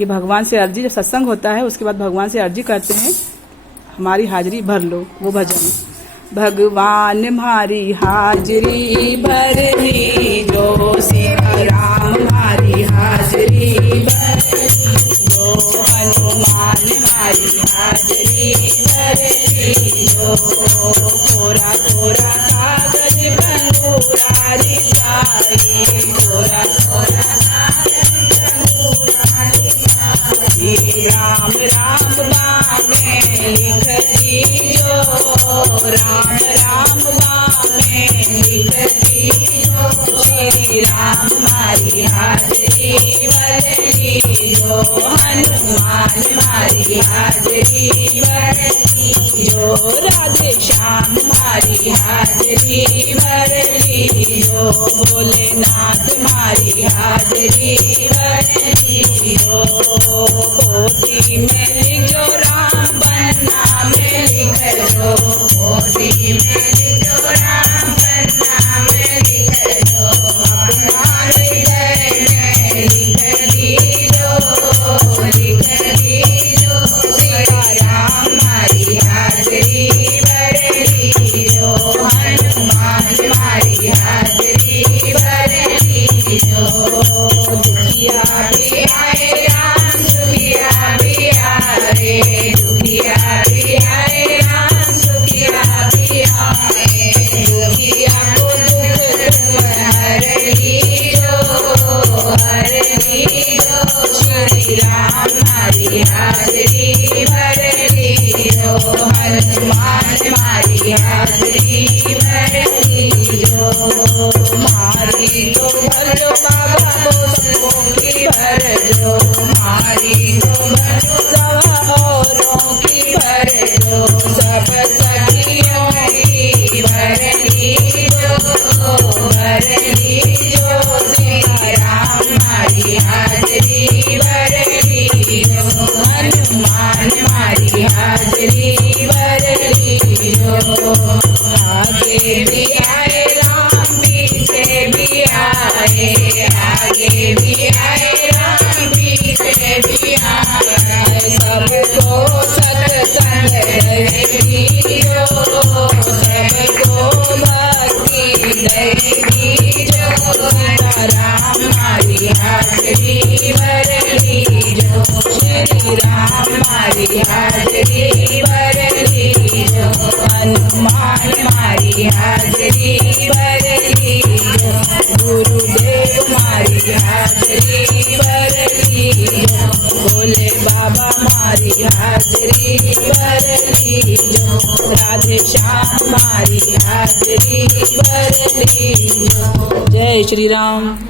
ये भगवान से अर्जी, जब सत्संग होता है उसके बाद भगवान से अर्जी करते हैं हमारी हाजिरी भर लो। वो भजन, भगवान हमारी हाजिरी भर लीजो, सीताराम हमारी हाजिरी भर लीजो, हनुमान हमारी हाजिरी भर लीजो, कोरा कोरा कागज बंगूरारी साई, कोरा कोरा कागज बंगूरारी साई, राम राम बामे लिख दीजो, राम राम बामे लिख दीजो, श्री राम हमारी हाजिरी भर लीजो, हनुमान हमारी हाजिरी भर लीजो, राधे श्याम हमारी हाजिरी भर लीजो, भोलेनाथ हमारी हाजिरी भर लीजो, पोथी में लिखो राम बन्ना में लिख दो, पोथी में लिखो राम बन्ना में लिख दो, अपना हृदय में लिख दीजो, लिख दीजो, सीताराम हमारी हाजिरी भर लीजो, हनुमान हमारी हाजिरी भर लीजो, दुखिया भी आए राम सुखिया भी आए, दुखिया भी आए राम सुखिया भी आए, दुखिया को दुख हर लीजो, हर लीजो, श्री राम हमारी हाजिरी भर लीजो, हनुमान हमारी हाजिरी भर लीजो, मारी तो भलो बाबा दोस्तों की भर दो, मारी तो भलो सवा औरों की भर दो, सब सखियों की भर लीजो, भर लीजो, सीताराम हमारी हाजिरी भर लीजो, हनुमान हमारी हाजिरी भर लीजो, आगे भी आए राम पीछे भी आए, आगे भी आए राम पीछे भी आए, सबको सत्संग दे दीजो, सबको भक्ति दे दीजो, सीताराम हमारी हाजिरी भर लीजो, श्री राम हमारी हाजिरी भर लीजो, हनुमान हमारी हाजिरी भर लीजो, गुरुदेव हमारी हाजिरी भर लीजो, भोले बाबा हमारी हाजिरी भर लीजो, राधे श्याम हमारी हाजिरी भर लीजो। जय श्री राम।